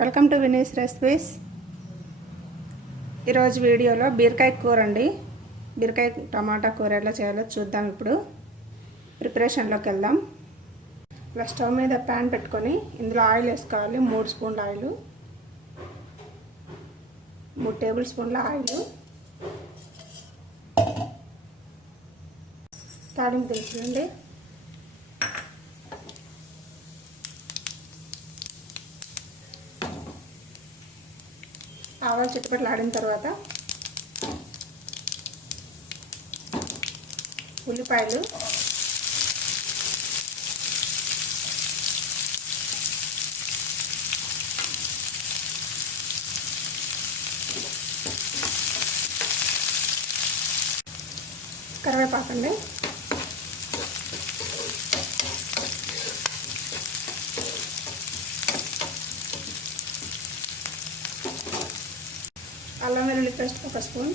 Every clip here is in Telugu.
Welcome to Vini's recipes. ఈరోజు వీడియోలో బీరకాయ కూర అండి. బీరకాయ టమాటా కూర ఎలా చేయాలో చూద్దాం. ఇప్పుడు ప్రిపరేషన్లోకి వెళ్దాం. ఇలా స్టవ్ మీద ప్యాన్ పెట్టుకొని ఇందులో ఆయిల్ వేసుకోవాలి. 3 స్పూన్ల ఆయిల్, 3 టేబుల్ స్పూన్ల ఆయిల్, తాలింపు దినుసులండి, ఆవాలు చిట్టుపట్లు ఆడిన తర్వాత ఉల్లిపాయలు, కరివేపాకండి, అల్లం వెల్లుల్లి పేస్ట్ 1 స్పూన్.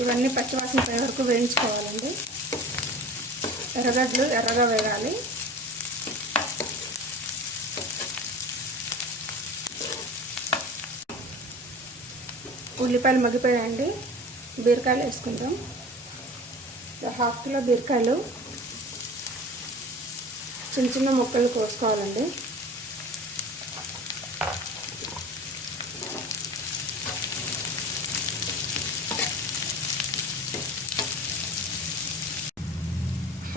ఇవన్నీ పచ్చివాసన పోయే వరకు వేయించుకోవాలండి. ఎర్రగడ్డలు ఎర్రగా వేగాలి. ఉల్లిపాయలు మగ్గిపోయాయండి. బీరకాయలు వేసుకుందాం. 1/2 కిలో బీరకాయలు చిన్న చిన్న ముక్కలు కోసుకోవాలండి.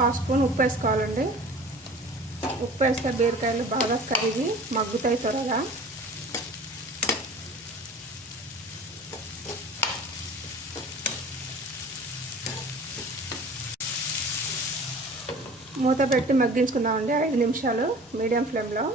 ½ స్పూన్ ఉప్పు వేసుకోవాలండి. ఉప్పు వేస్తే బీరకాయలు బాగా కరిగి మగ్గుతాయి త్వరగా. మూత పెట్టి మగ్గించుకుందామండి 5 నిమిషాలు మీడియం ఫ్లేమ్లో.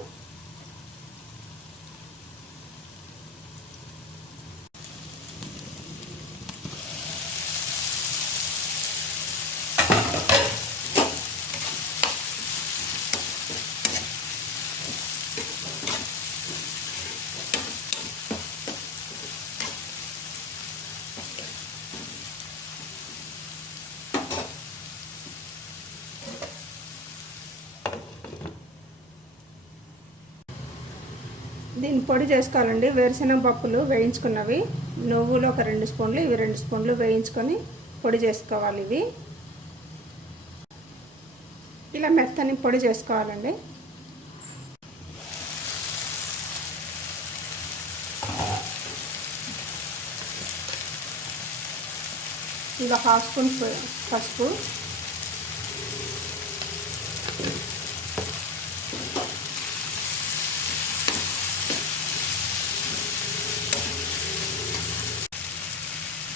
దీన్ని పొడి చేసుకోవాలండి. వేరుశనగ పప్పులు వేయించుకున్నవి, నువ్వులు ఒక 2 స్పూన్లు, ఇవి 2 స్పూన్లు వేయించుకొని పొడి చేసుకోవాలి. ఇవి ఇలా మెత్తని పొడి చేసుకోవాలండి. ఇలా ½ స్పూన్ పసుపు,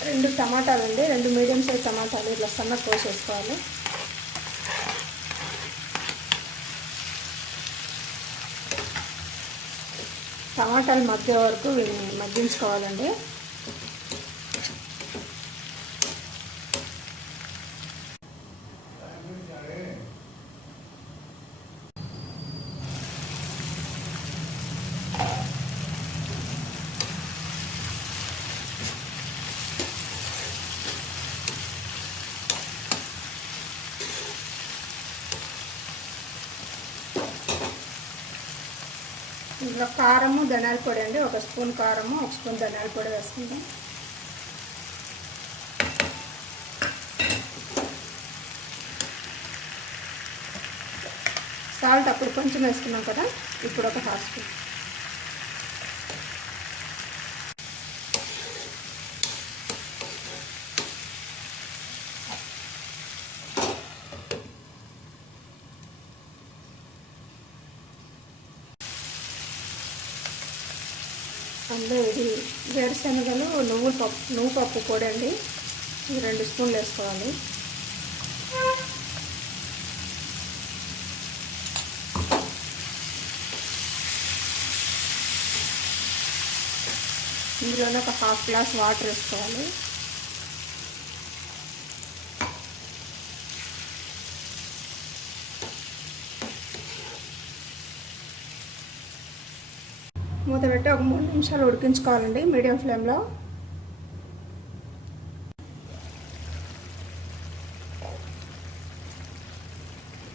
రెండు టమాటాలు అండి, 2 మీడియం సైజ్ టమాటాలు ఇట్లా సన్నగా కోసేసుకోవాలి. టమాటాలు మధ్య వరకు మగ్గించుకోవాలండి. ఇందులో కారము ధనియాల పొడి అండి, 1 స్పూన్ కారము, 1 స్పూన్ ధనియాల పొడి వేసుకుందాం. సాల్ట్ అప్పుడు కొంచెం వేసుకున్నాం కదా, ఇప్పుడు ఒక ½ స్పూన్. అందులో ఇది వేరుశనగలు నువ్వు పప్పు పొడి అండి, ఇది 2 స్పూన్లు వేసుకోవాలి. ఇందులోనే ఒక ½ గ్లాస్ వాటర్ వేసుకోవాలి. మూత పెట్టి ఒక 3 నిమిషాలు ఉడికించుకోవాలండి మీడియం ఫ్లేమ్లో.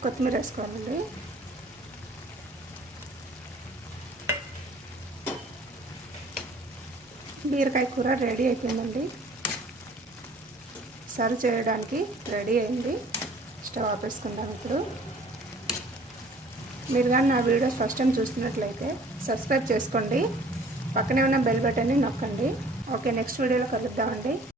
కొత్తిమీర వేసుకోవాలండి. బీరకాయ కూర రెడీ అయిపోయిందండి. సర్వ్ చేయడానికి రెడీ అయింది. స్టవ్ ఆపేసుకుందాం ఇప్పుడు. మీరు కానీ నా వీడియోస్ ఫస్ట్ టైం చూస్తున్నట్లయితే సబ్స్క్రైబ్ చేసుకోండి. పక్కనే ఉన్న బెల్ బటన్ని నొక్కండి. ఓకే, నెక్స్ట్ వీడియోలో కలుద్దామండి.